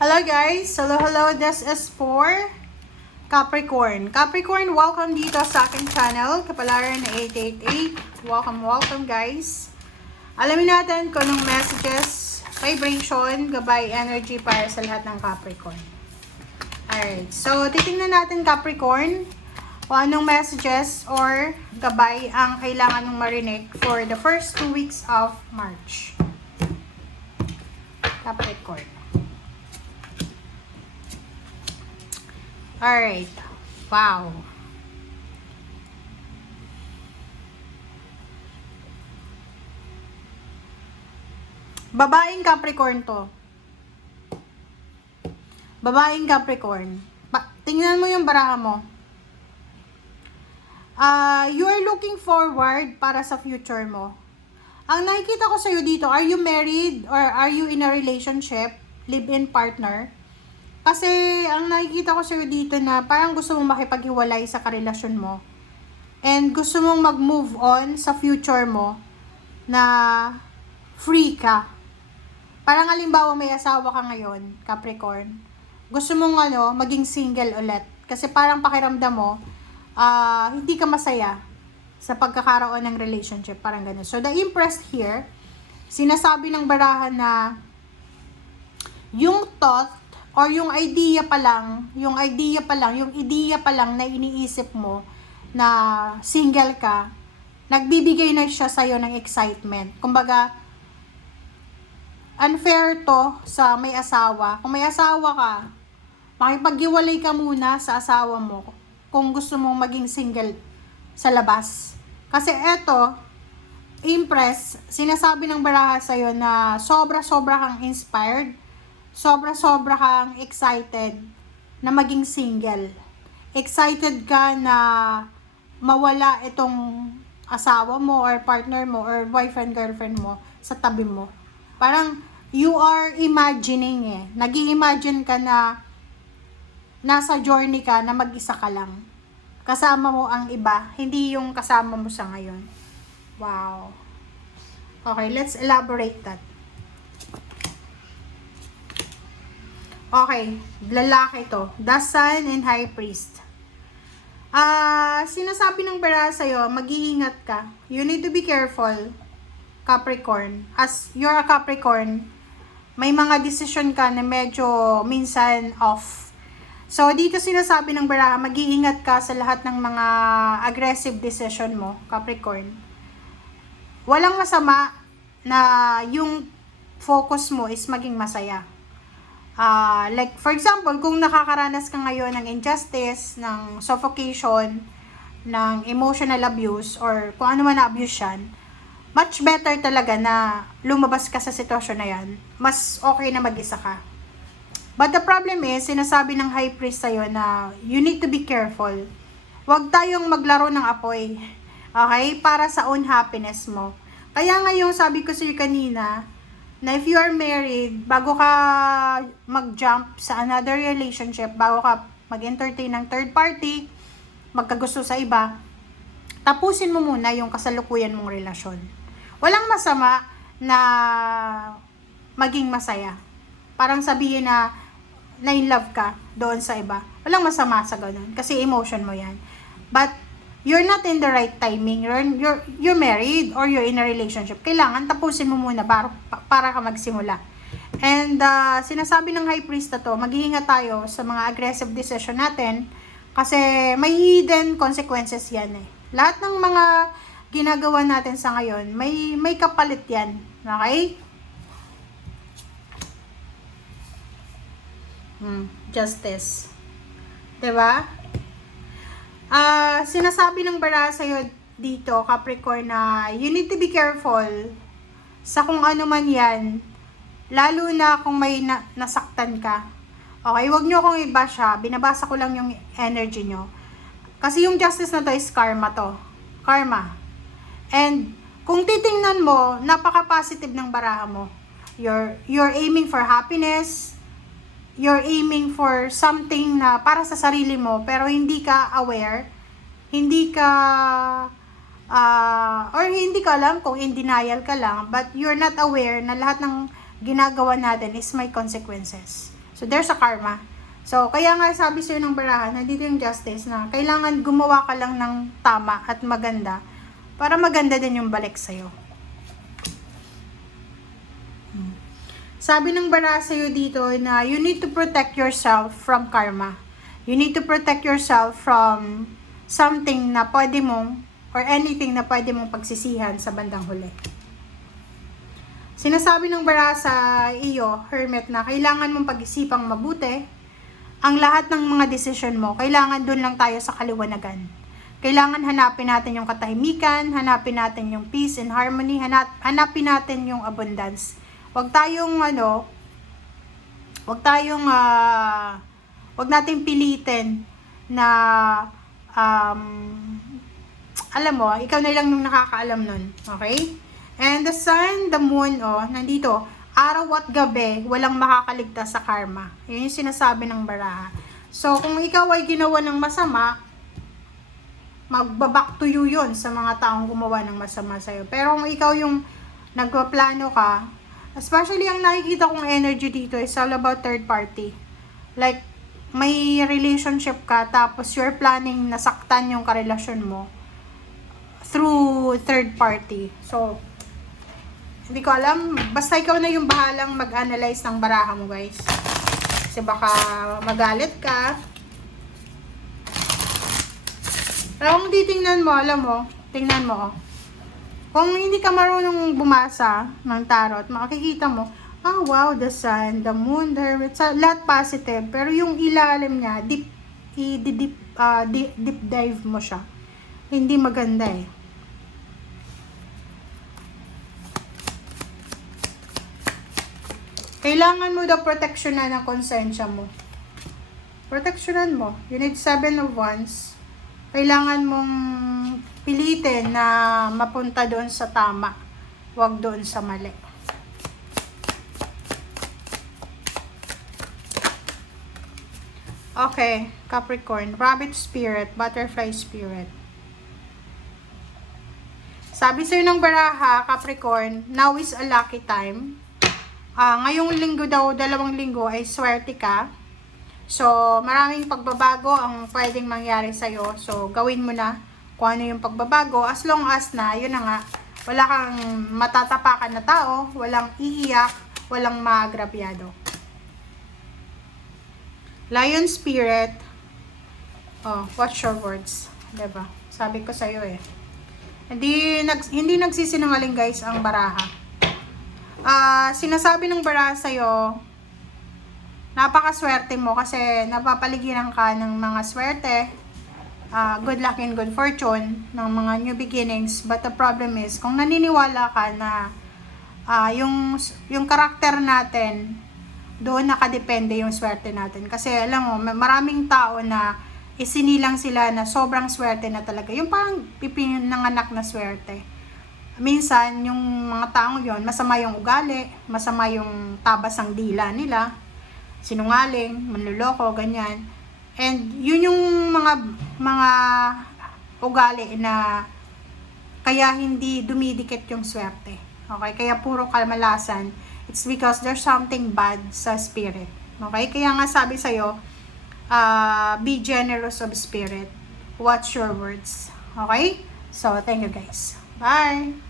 Hello guys! Hello! This is for Capricorn. Capricorn, welcome dito sa aking channel, Kapalaran na 888. Welcome guys. Alamin natin kung anong messages, vibration, gabay, energy para sa lahat ng Capricorn. Alright, so titingnan natin Capricorn kung anong messages or gabay ang kailangan mong marinig for the first 2 weeks of March. Capricorn. Alright. Wow. Babaeng Capricorn to. Babaeng Capricorn. Tingnan mo yung baraha mo. You are looking forward para sa future mo. Ang nakikita ko sa'yo dito, are you married or are you in a relationship? Live-in partner? Kasi, ang nakikita ko sa'yo dito na parang gusto mong makipaghiwalay sa karelasyon mo. And gusto mong mag-move on sa future mo na free ka. Parang halimbawa may asawa ka ngayon, Capricorn. Gusto mong maging single ulit. Kasi parang pakiramdam mo, hindi ka masaya sa pagkakaroon ng relationship. Parang ganun. So, the Empress here, sinasabi ng barahan na yung thought or yung idea pa lang na iniisip mo na single ka, nagbibigay na siya sa'yo ng excitement. Kumbaga, unfair to sa may asawa. Kung may asawa ka, makipaghiwalay ka muna sa asawa mo kung gusto mong maging single sa labas. Kasi eto, Empress, sinasabi ng baraha sa'yo na sobra-sobra kang inspired, sobra-sobra kang excited na maging single. Excited ka na mawala itong asawa mo or partner mo or boyfriend, girlfriend mo sa tabi mo. Parang you are imagining nag-i-imagine ka na nasa journey ka na mag-isa ka lang. Kasama mo ang iba, hindi yung kasama mo sa ngayon. Wow. Okay, let's elaborate that. Okay, lalaki to. The Sun and High Priest. Sinasabi ng baraha sa'yo, mag-iingat ka. You need to be careful, Capricorn. As you're a Capricorn, may mga decision ka na medyo minsan off. So, dito sinasabi ng baraha, mag-iingat ka sa lahat ng mga aggressive decision mo, Capricorn. Walang masama na yung focus mo is maging masaya. Like, for example, kung nakakaranas ka ngayon ng injustice, ng suffocation, ng emotional abuse, or kung ano man na-abuse yan, much better talaga na lumabas ka sa sitwasyon na yan. Mas okay na mag-isa ka. But the problem is, sinasabi ng High Priest sa'yo na you need to be careful. Huwag tayong maglaro ng apoy. Okay? Para sa own happiness mo. Kaya ngayon, sabi ko sa'yo kanina, na if you are married, bago ka mag-jump sa another relationship, bago ka mag-entertain ng third party, magkagusto sa iba, tapusin mo muna yung kasalukuyan mong relasyon. Walang masama na maging masaya. Parang sabihin na in love ka doon sa iba. Walang masama sa ganun. Kasi emotion mo yan. But, you're not in the right timing. You're married or you're in a relationship. Kailangan tapusin mo muna para ka magsimula. And sinasabi ng High Priest na to, mag-iingat tayo sa mga aggressive decision natin kasi may hidden consequences yan Lahat ng mga ginagawa natin sa ngayon, may kapalit yan. Okay? Justice. Diba? Sinasabi ng baraha sa'yo dito, Capricorn, na you need to be careful sa kung ano man yan, lalo na kung may nasaktan ka. Okay, wag nyo akong i-bash binabasa ko lang yung energy nyo. Kasi yung justice na to is karma to. Karma. And, kung titingnan mo, napaka-positive ng baraha mo. You're aiming for happiness, you're aiming for something na para sa sarili mo, pero hindi ka aware, hindi ka, or hindi ka alam kung in denial ka lang, but you're not aware na lahat ng ginagawa natin is may consequences. So, there's a karma. So, kaya nga sabi sa'yo ng barahan, nandito yung justice na kailangan gumawa ka lang ng tama at maganda para maganda din yung balik sa'yo. Sabi ng baraha sa'yo dito na you need to protect yourself from karma. You need to protect yourself from something na pwede mong or anything na pwede mong pagsisihan sa bandang huli. Sinasabi ng baraha sa iyo, Hermit, na kailangan mong pag-isipang mabuti. Ang lahat ng mga desisyon mo, kailangan doon lang tayo sa kaliwanagan. Kailangan hanapin natin yung katahimikan, hanapin natin yung peace and harmony, hanapin natin yung abundance. Huwag nating pilitin na, alam mo, ikaw na lang yung nakakaalam nun. Okay? And the sun, the moon, nandito, araw at gabi, walang makakaligtas sa karma. Yun yung sinasabi ng baraha. So, kung ikaw ay ginawa ng masama, magbaback to you yun sa mga taong gumawa ng masama sa'yo. Pero kung ikaw yung nagpaplano ka, especially ang nakikita kong energy dito is all about third party. Like, may relationship ka, tapos you're planning na saktan yung karelasyon mo through third party. So, hindi ko alam. Basta ikaw na yung bahalang mag-analyze ng baraha mo, guys. Kasi baka magalit ka. Pero kung titingnan mo, alam mo, tingnan mo. Kung hindi ka marunong bumasa ng tarot, makikita mo, wow, the sun, the moon, the hermit, lahat positive. Pero yung ilalim niya, deep dive mo siya. Hindi maganda eh. Kailangan mo daw proteksyonan ng konsensya mo. Proteksyonan mo. You need 7 of Wands. Kailangan mong pilitin na mapunta doon sa tama. Huwag doon sa mali. Okay, Capricorn. Rabbit spirit, butterfly spirit. Sabi sa'yo ng baraha, Capricorn, now is a lucky time. Ngayong linggo daw, 2 linggo ay swerte ka. So, maraming pagbabago ang pwedeng mangyari sa'yo. So, gawin mo na kung ano yung pagbabago. As long as na, yun na nga, wala kang matatapakan na tao, walang iiyak, walang maagrabyado. Lion spirit. Watch your words. Diba? Sabi ko sa'yo eh. Hindi nagsisinungaling guys ang baraha. Sinasabi ng baraha sa'yo, napakaswerte mo kasi napapaligiran ka ng mga swerte, good luck and good fortune, ng mga new beginnings. But the problem is, kung naniniwala ka na yung karakter natin, doon nakadepende yung swerte natin. Kasi alam mo, maraming tao na isinilang sila na sobrang swerte na talaga. Yung parang pipinanganak na swerte. Minsan, yung mga taong yon, masama yung ugali, masama yung tabas ng dila nila, sinungaling, manluloko, ganyan. And yun yung mga ugali na kaya hindi dumidikit yung swerte. Okay? Kaya puro kalmalasan. It's because there's something bad sa spirit. Okay? Kaya nga sabi sa'yo, be generous of spirit. Watch your words. Okay? So, thank you guys. Bye!